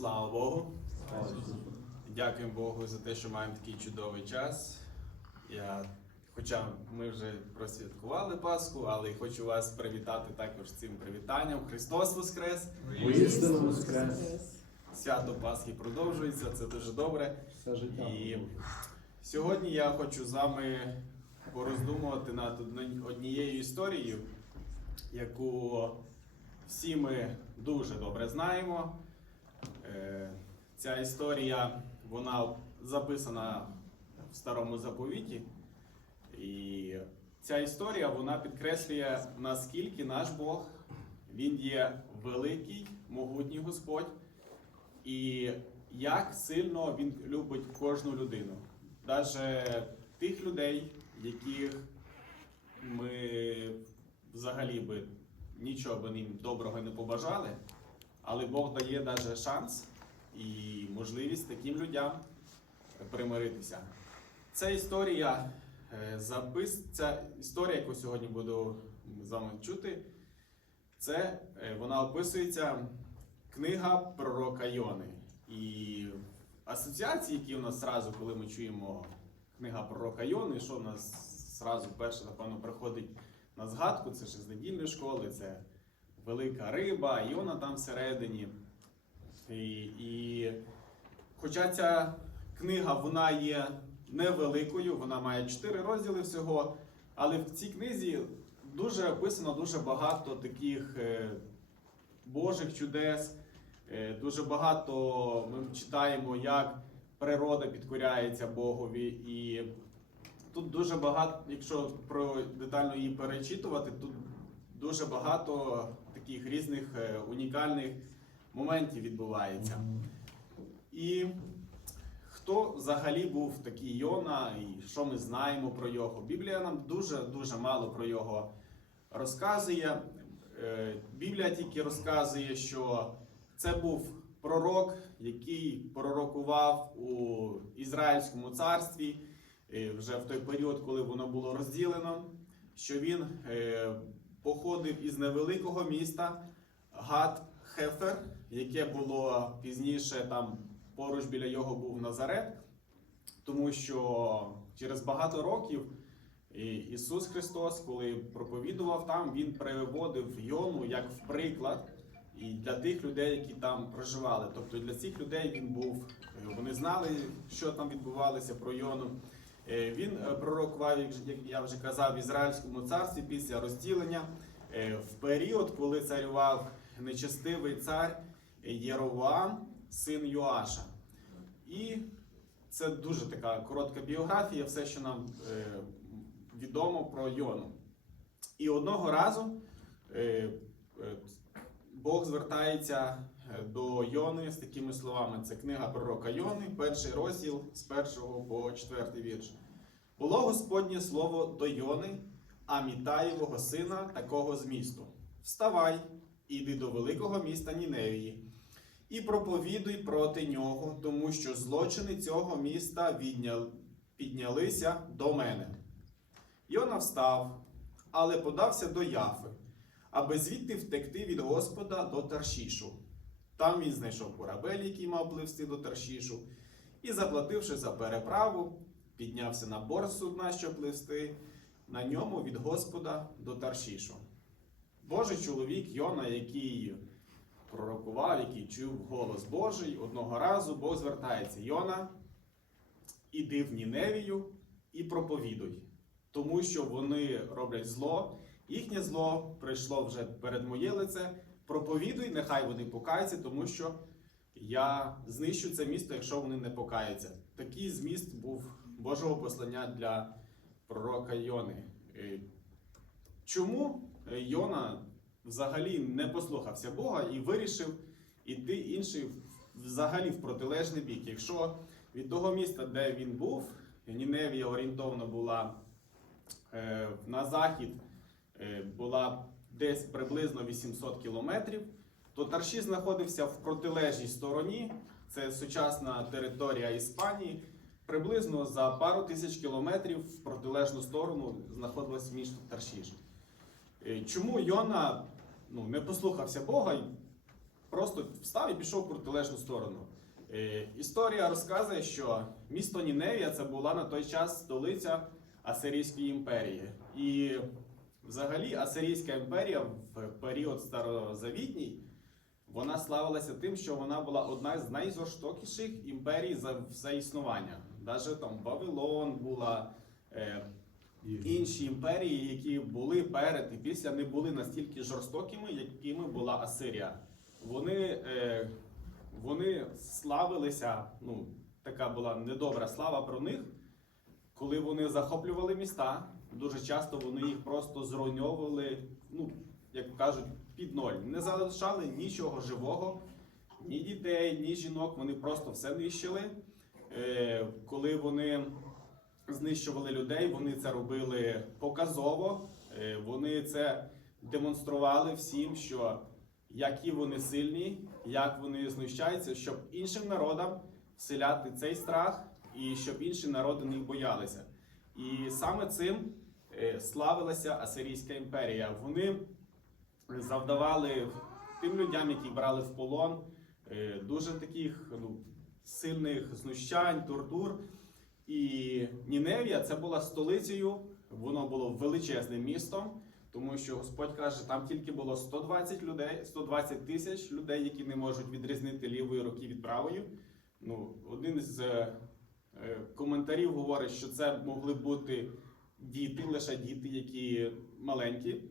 Слава Богу. Дякуємо Богу за те, що маємо такий чудовий час. Я, хоча ми вже просвяткували Пасху, але й хочу вас привітати також цим привітанням. Христос Воскрес! Воістину воскрес. Свято Пасхи продовжується, це дуже добре. Все життя. І сьогодні я хочу з вами пороздумувати над однією історією, яку всі ми дуже добре знаємо. Е, Ця історія вона записана в старому заповіті. І ця історія вона підкреслює, наскільки наш Бог він є великий, могутній Господь, і як сильно він любить кожну людину, навіть тих людей, яких ми взагалі би нічого би їм доброго не побажали, але Бог дає навіть шанс і можливість таким людям примиритися. Ця історія е, запис, ця історія, яку сьогодні буду з вами чути, це е, вона описується книга пророка Йони. І асоціації, які у нас зразу, коли ми чуємо книга пророка Йони, що в нас зразу перше, напевно, приходить на згадку, це ще з недільної школи, це велика риба, Йона там всередині. І, і хоча ця книга вона є невеликою, вона має 4 розділи всього, але в цій книзі дуже описано дуже багато таких е, Божих чудес. Е, Дуже багато ми читаємо, як природа підкоряється Богові. І тут дуже багато, якщо про детально її перечитувати, тут дуже багато таких різних е, унікальних моментів відбувається. І хто взагалі був такий Йона, і що ми знаємо про його? Біблія нам дуже дуже мало про його розказує. Е, Біблія тільки розказує, що це був пророк, який пророкував у Ізраїльському царстві е, вже в той період, коли воно було розділено, що він походив із невеликого міста Гат Хефер, яке було пізніше там поруч біля його був Назарет, тому що через багато років Ісус Христос, коли проповідував там, Він приводив Йону як в приклад і для тих людей, які там проживали. Тобто для цих людей він був, вони знали, що там відбувалося про Йону. Е, Він е, пророкував, як я вже казав, в Ізраїльському царстві після розділення е, в період, коли царював нечестивий цар Єровоам, син Йоаша. І це дуже така коротка біографія, все, що нам відомо про Йону. І одного разу Бог звертається до Йони з такими словами. Це книга пророка Йони, перший розділ з першого по четвертий вірш. Було Господнє слово до Йони, Амітаєвого сина, такого змісту. Вставай, іди до великого міста Ніневії, і проповідуй проти нього, тому що злочини цього міста піднялися до мене. Йона встав, але подався до Яфи, аби звідти втекти від Господа до Таршішу. Там він знайшов корабель, який мав пливсти до Таршішу, і, заплативши за переправу, піднявся на борт судна, щоб пливсти, на ньому від Господа до Таршішу. Божий чоловік Йона, який пророкував, який чув голос Божий, одного разу Бог звертається: Йона, іди в Ніневію і проповідуй, тому що вони роблять зло, їхнє зло прийшло вже перед моє лице. Проповідуй, нехай вони покаються, тому що я знищу це місто, якщо вони не покаються. Такий зміст був Божого послання для пророка Йони. Е, Чому е, Йона взагалі не послухався Бога і вирішив іти інший взагалі в протилежний бік? Якщо від того міста, де він був, Ніневія орієнтовно була е, на захід, була десь приблизно 800 кілометрів, то Тарші знаходився в протилежній стороні, це сучасна територія Іспанії. Приблизно за пару тисяч кілометрів в протилежну сторону знаходилось місто Таршіш. Е, Чому Йона ну, не послухався Бога просто встав і пішов в протилежну сторону. Е, Історія розказує, що місто Ніневія це була на той час столиця Асирійської імперії. І взагалі Асирійська імперія в період старозавітній вона славилася тим, що вона була одна з найжорстокіших імперій за все існування. Навіть там Вавилон була. Е, інші імперії, які були перед і після, не були настільки жорстокими, якими була Асирія. Вони, е, вони славилися, ну, така була недобра слава про них, коли вони захоплювали міста. Дуже часто вони їх просто зруйновували, ну, як кажуть, під ноль. Не залишали нічого живого, ні дітей, ні жінок. Вони просто все нищили. Е, коли вони знищували людей, вони це робили показово. Е, Вони це демонстрували всім, що які вони сильні, як вони знущаються, щоб іншим народам вселяти цей страх і щоб інші народи них боялися. І саме цим славилася Асирійська імперія. Вони завдавали тим людям, які брали в полон, е, дуже таких ну, сильних знущань, тортур. І Ніневія це була столицею, воно було величезним містом, тому що Господь каже, там тільки було 120 людей, 120 тисяч людей, які не можуть відрізнити лівої руки від правої. Ну, один з е, е, коментарів говорить, що це могли бути діти, лише діти, які маленькі.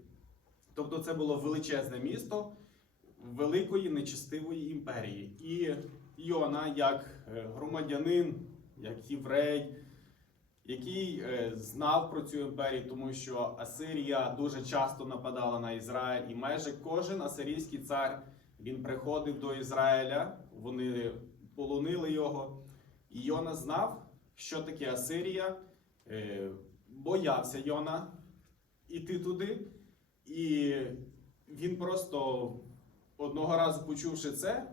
Тобто це було величезне місто великої нечестивої імперії. І Йона, як е, громадянин, як єврей, який е, знав про цю імперію, тому що Асирія дуже часто нападала на Ізраїль, і майже кожен асирійський цар він приходив до Ізраїля, вони полонили його. І Йона знав, що таке Асирія, е, боявся Йона іти туди. І він просто одного разу почувши це,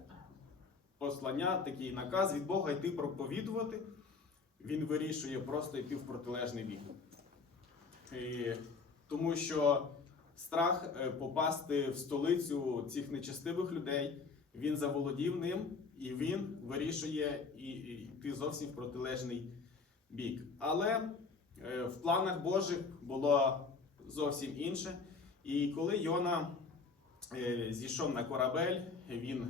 послання, такий наказ від Бога йти проповідувати, він вирішує просто йти в протилежний бік. І, тому що страх е, попасти в столицю цих нечестивих людей, він заволодів ним, і він вирішує йти зовсім в протилежний бік. Але в планах Божих було зовсім інше. І коли Йона е, зійшов на корабель, він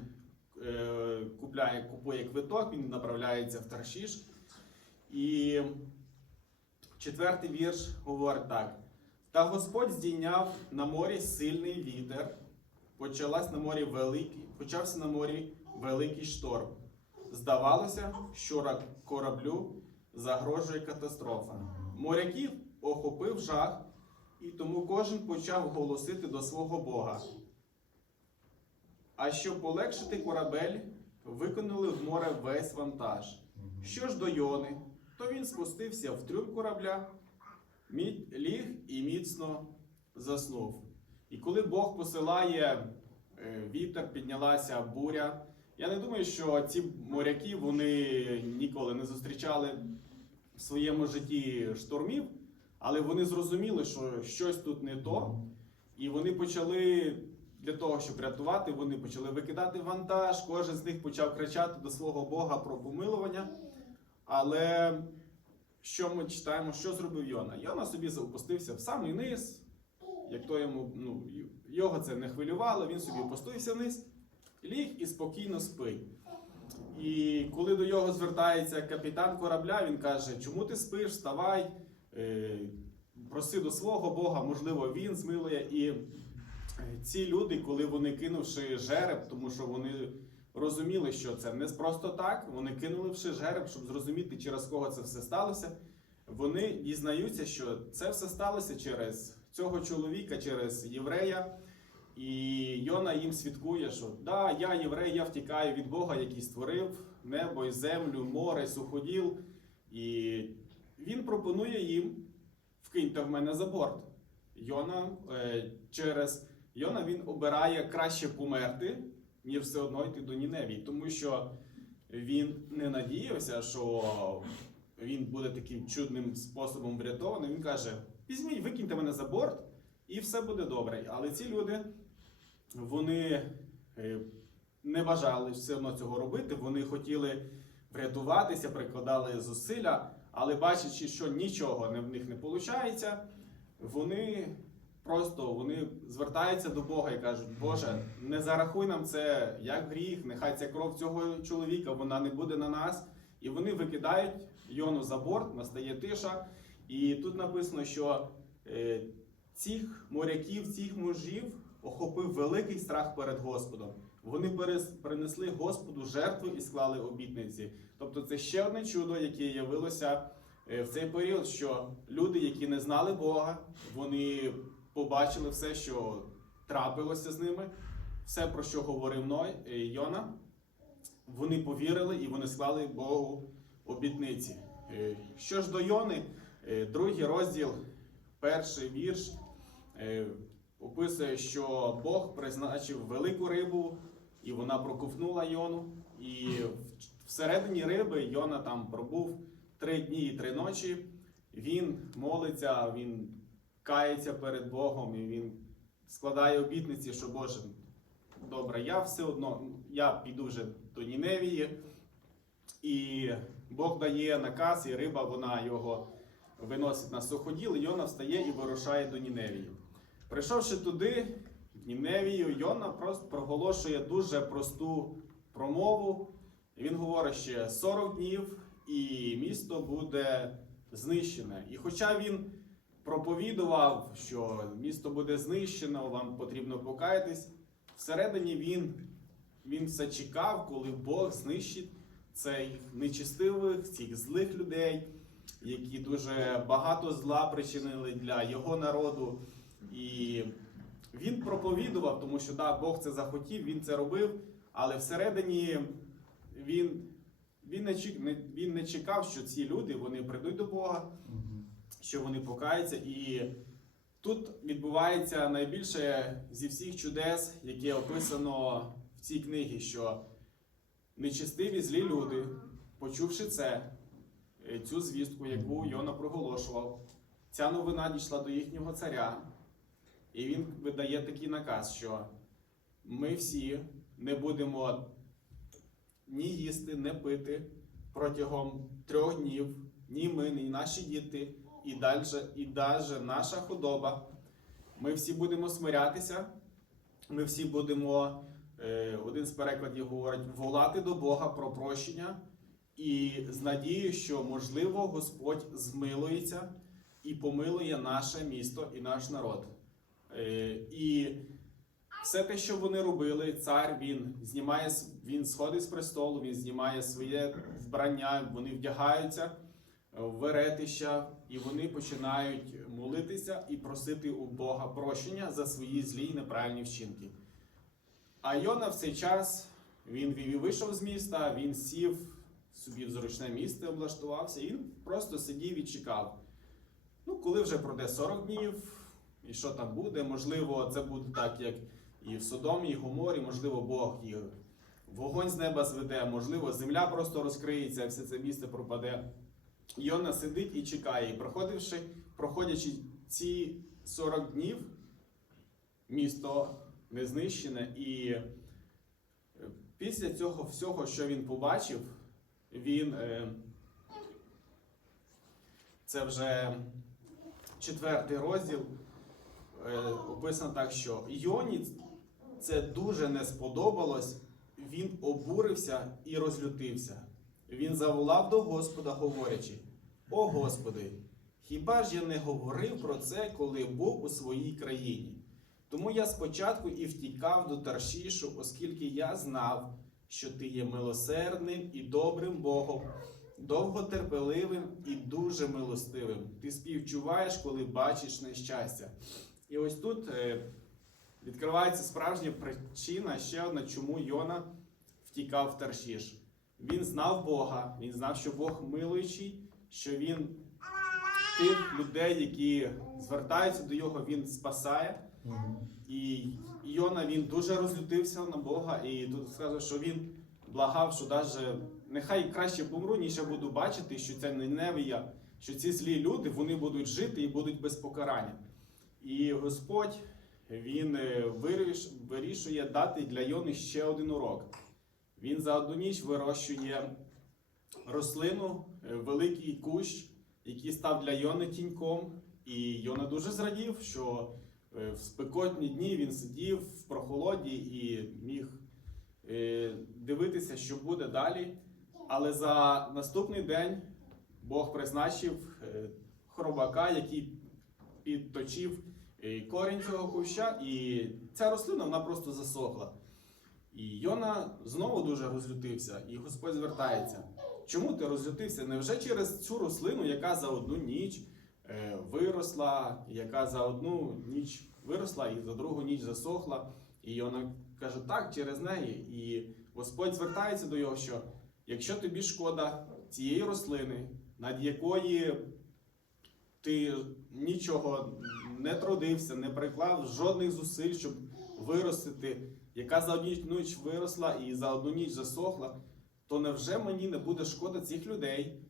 е, купляє, купує квиток, він направляється в Таршіш. І четвертий вірш говорить так: Та Господь здійняв на морі сильний вітер, почалась на морі великий, почався на морі великий шторм. Здавалося, що кораблю загрожує катастрофа. Моряків охопив жах, і тому кожен почав голосити до свого Бога. А щоб полегшити корабель, виконали в море весь вантаж. Що ж до Йони, то він спустився в трюм корабля, ліг і міцно заснув. І коли Бог посилає е, вітер, піднялася буря. Я не думаю, що ці моряки вони ніколи не зустрічали в своєму житті штормів, але вони зрозуміли, що щось тут не то, і вони почали для того, щоб рятувати, вони почали викидати вантаж. Кожен з них почав кричати до свого Бога про помилування. Але що ми читаємо, що зробив Йона? Йона собі опустився в самий низ. Як то йому ну, його це не хвилювало, він собі опустився вниз, ліг і спокійно спить. І коли до нього звертається капітан корабля, він каже: Чому ти спиш? Вставай, е, проси до свого Бога, можливо, він змилує. І е, ці люди, коли вони кинувши жереб, тому що вони розуміли, що це не просто так, вони кинуливши жереб, щоб зрозуміти, через кого це все сталося. Вони дізнаються, що це все сталося через цього чоловіка, через єврея. І Йона їм свідкує, що да, я єврей, я втікаю від Бога, який створив небо і землю, море, суходіл. І він пропонує їм вкиньте в мене за борт. Йона е, через Йона він обирає краще померти, ніж все одно йти до Ніневії, тому що він не надіявся, що він буде таким чудним способом врятований. Він каже: візьміть, викиньте мене за борт, і все буде добре. Але ці люди вони е, не бажали все одно цього робити. Вони хотіли врятуватися, прикладали зусилля, але бачачи, що нічого в них не виходить, вони просто вони звертаються до Бога і кажуть: Боже, не зарахуй нам це як гріх, нехай ця кров цього чоловіка вона не буде на нас. І вони викидають Йону за борт, настає тиша. І тут написано, що е, цих моряків, цих мужів охопив великий страх перед Господом. Вони принесли Господу жертву і склали обітниці. Тобто це ще одне чудо, яке явилося е, в цей період, що люди, які не знали Бога, вони побачили все, що трапилося з ними, все, про що говорив Ной, е, Йона. Вони повірили і вони склали Богу обітниці. Е, Що ж до Йони, другий розділ, перший вірш описує, що Бог призначив велику рибу, і вона проковтнула Йону. І всередині риби Йона там пробув три дні і три ночі. Він молиться, він кається перед Богом, і він складає обітниці, що Боже, добре, я все одно я піду вже до Ніневії, і Бог дає наказ, і риба вона його виносить на суходіл, і Йона встає і вирушає до Ніневії. Прийшовши туди, в Ніневію, Йона просто проголошує дуже просту промову. Він говорить ще 40 днів, і місто буде знищене. І хоча він проповідував, що місто буде знищено, вам потрібно покаятись, всередині він, він все чекав, коли Бог знищить цих нечистивих, цих злих людей, які дуже багато зла причинили для його народу. І він проповідував, тому що да, Бог це захотів, він це робив, але всередині він, він, не, чек- він не чекав, що ці люди вони прийдуть до Бога, що вони покаються. І тут відбувається найбільше зі всіх чудес, яке описано в цій книгі, що нечистиві злі люди, почувши це, е, цю звістку, яку Йона проголошував, ця новина дійшла до їхнього царя, і він видає такий наказ, що ми всі не будемо ні їсти, не пити протягом трьох днів, ні ми, ні наші діти, і далі, і далі наша худоба. Ми всі будемо смирятися, ми всі будемо, е, один з перекладів говорить, волати до Бога про прощення і з надією, що можливо Господь змилується і помилує наше місто і наш народ. Е, І все те, що вони робили, цар він знімає він сходить з престолу, він знімає своє вбрання, вони вдягаються е, в веретища, і вони починають молитися і просити у Бога прощення за свої злі і неправильні вчинки. А Йона в цей час він вийшов з міста, він сів собі в зручне місце, облаштувався, і він просто сидів і чекав. Ну, коли вже пройде 40 днів, і що там буде, можливо, це буде так, як і в Содомі, і Гоморі, можливо, Бог і вогонь з неба зведе, можливо, земля просто розкриється, а все це місце пропаде. Йона сидить і чекає. І проходивши, проходячи ці 40 днів, місто не знищене. І е, після цього всього, що він побачив, він. е, Це вже четвертий розділ. Описано так, що Йоні це дуже не сподобалось. Він обурився і розлютився. Він заволав до Господа, говорячи: О Господи, хіба ж я не говорив про це, коли був у своїй країні? Тому я спочатку і втікав до Таршішу, оскільки я знав, що ти є милосердним і добрим Богом, довготерпеливим і дуже милостивим. Ти співчуваєш, коли бачиш нещастя. І ось тут е, відкривається справжня причина, ще одна, чому Йона втікав в Таршіш. Він знав Бога, він знав, що Бог милуючий, що він тих людей, які звертаються до нього, він спасає. І Йона він дуже розлютився на Бога, і тут сказано, що він благав, що даже нехай краще помру, ніж я буду бачити, що ця Ниневія, що ці злі люди вони будуть жити і будуть без покарання. І Господь він е, вирішує дати для Йони ще один урок. Він за одну ніч вирощує рослину, е, великий кущ, який став для Йони тіньком. І Йона дуже зрадів, що е, в спекотні дні він сидів в прохолоді і міг дивитися, що буде далі. Але за наступний день Бог призначив хробака, який підточив е, корінь цього куща, і ця рослина вона просто засохла. І Йона знову дуже розлютився, і Господь звертається. Чому ти розлютився? Невже через цю рослину, яка за одну ніч е, виросла, яка за одну ніч виросла і за другу ніч засохла? І Йона каже, так, через неї. І Господь звертається до його, що якщо тобі шкода цієї рослини, над якої ти нічого не трудився, не приклав жодних зусиль, щоб виростити, яка за одну ніч виросла і за одну ніч засохла, то невже мені не буде шкода цих людей,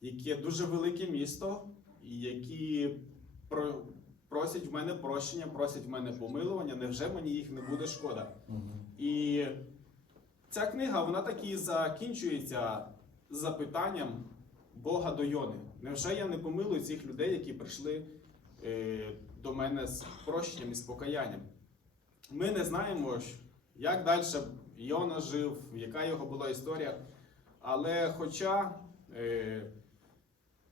які дуже велике місто, і які просять в мене прощення, просять в мене помилування, невже мені їх не буде шкода? І ця книга вона так і закінчується запитанням Бога до Йони. Невже я не помилую цих людей, які прийшли е, до мене з прощенням і з покаянням? Ми не знаємо, як далі Йона жив, яка його була історія. Але хоча е,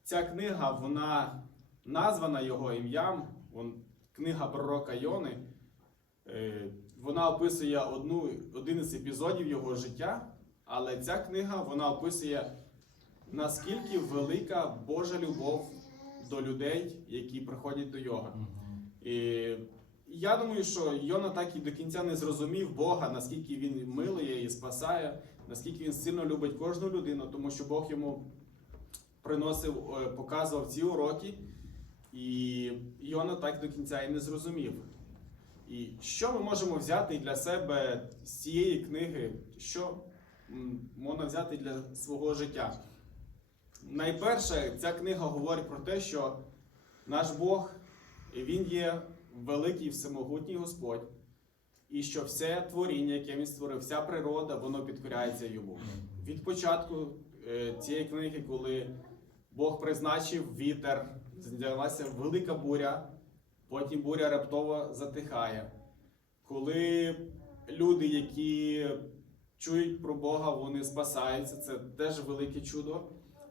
ця книга вона названа його ім'ям, книга пророка Йони, е, вона описує одну, один із епізодів його життя, але ця книга вона описує наскільки велика Божа любов до людей, які приходять до Його. І я думаю, що Йона так і до кінця не зрозумів Бога, наскільки він милує і спасає, наскільки він сильно любить кожну людину, тому що Бог йому приносив, е, показував ці уроки, і Йона так до кінця і не зрозумів. І що ми можемо взяти для себе з цієї книги, що можна взяти для свого життя? Найперше, ця книга говорить про те, що наш Бог він є великий всемогутній Господь, і що все творіння, яке він створив, вся природа, воно підкоряється йому. Від початку е, цієї книги, коли Бог призначив вітер, здалася велика буря, потім буря раптово затихає. Коли люди, які чують про Бога, вони спасаються, це теж велике чудо.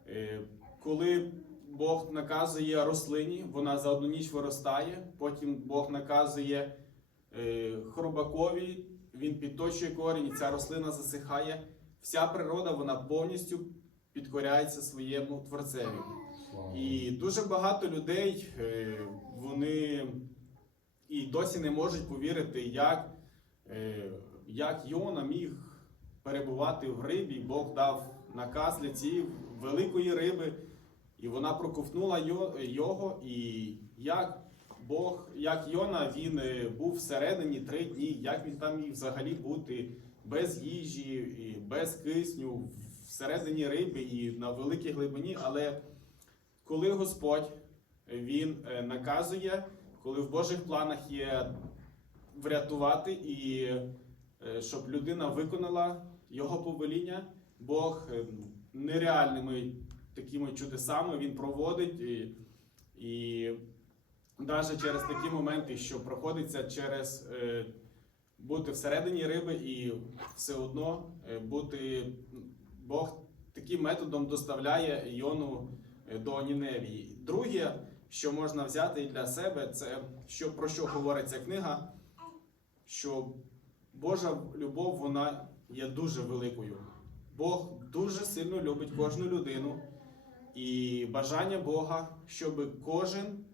Е, Коли Бог наказує рослині, вона за одну ніч виростає, потім Бог наказує е, хробакові, він підточує корінь, і ця рослина засихає. Вся природа вона повністю підкоряється своєму творцеві. І дуже багато людей е, вони і досі не можуть повірити, як, е, як Йона міг перебувати в рибі. Бог дав наказ для цієї великої риби, і вона проковтнула його. І як Бог, як Йона, він е, був всередині три дні, як він там міг взагалі бути без їжі, без кисню, всередині риби і на великій глибині. Але коли Господь він е, наказує, коли в Божих планах є врятувати і е, щоб людина виконала його повеління, Бог е, нереальними такими чудесами він проводить і, і навіть через такі моменти, що проходиться через е, бути всередині риби і все одно е, бути Бог таким методом доставляє Йону е, до Ніневії. Друге, що можна взяти для себе, це що, про що говорить ця книга, що Божа любов вона є дуже великою. Бог дуже сильно любить кожну людину, і бажання Бога, щоб кожен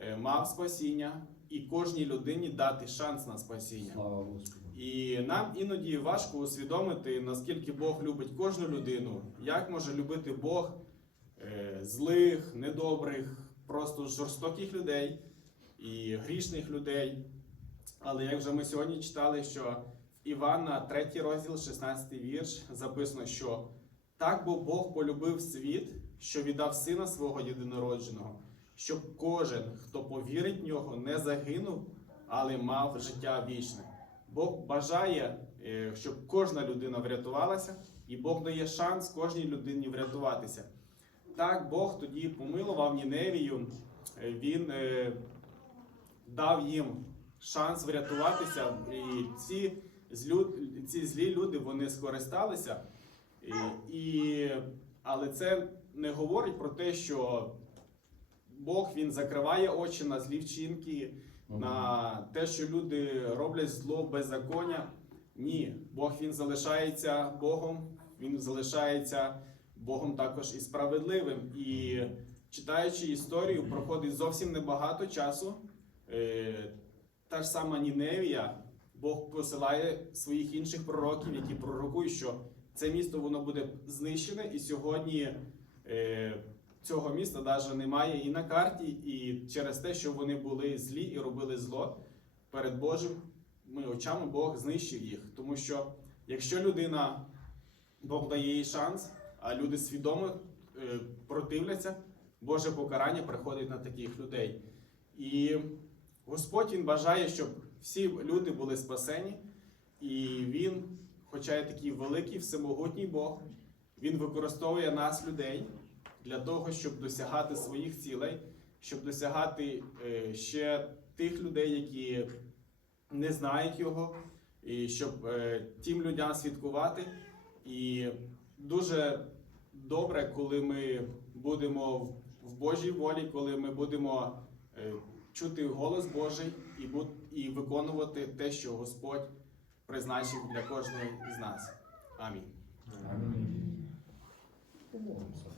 е, мав спасіння і кожній людині дати шанс на спасіння. Слава Господу. І нам іноді важко усвідомити, наскільки Бог любить кожну людину, як може любити Бог е, злих, недобрих, просто жорстоких людей і грішних людей. Але як вже ми сьогодні читали, що Івана 3 розділ, 16 вірш, записано, що так бо Бог полюбив світ, що віддав сина свого єдинородженого, щоб кожен, хто повірить в нього, не загинув, але мав життя вічне. Бог бажає, е, щоб кожна людина врятувалася, і Бог дає шанс кожній людині врятуватися. Так, Бог тоді помилував Ніневію, е, він е, дав їм шанс врятуватися, і ці, злю, ці злі люди вони скористалися. І, але це не говорить про те, що Бог він закриває очі на злі вчинки, на те, що люди роблять зло беззаконня. Ні, Бог він залишається Богом, він залишається Богом також і справедливим. І читаючи історію, проходить зовсім небагато часу. Е, Та ж сама Ніневія, Бог посилає своїх інших пророків, які пророкують, що це місто воно буде знищене, і сьогодні е, цього міста навіть немає і на карті, і через те, що вони були злі і робили зло перед Божими очами, Бог знищив їх. Тому що якщо людина, Бог дає їй шанс, а люди свідомо е, противляться, Боже покарання приходить на таких людей. І Господь Він бажає, щоб всі люди були спасені, і Він, хоча є такий великий, всемогутній Бог, Він використовує нас, людей, для того, щоб досягати своїх цілей, щоб досягати е, ще тих людей, які не знають його, і щоб е, тим людям свідкувати. І дуже добре, коли ми будемо в- Божій волі, коли ми будемо е, чути голос Божий і виконувати те, що Господь призначив для кожного з нас. Амінь. Амінь. Помолимося.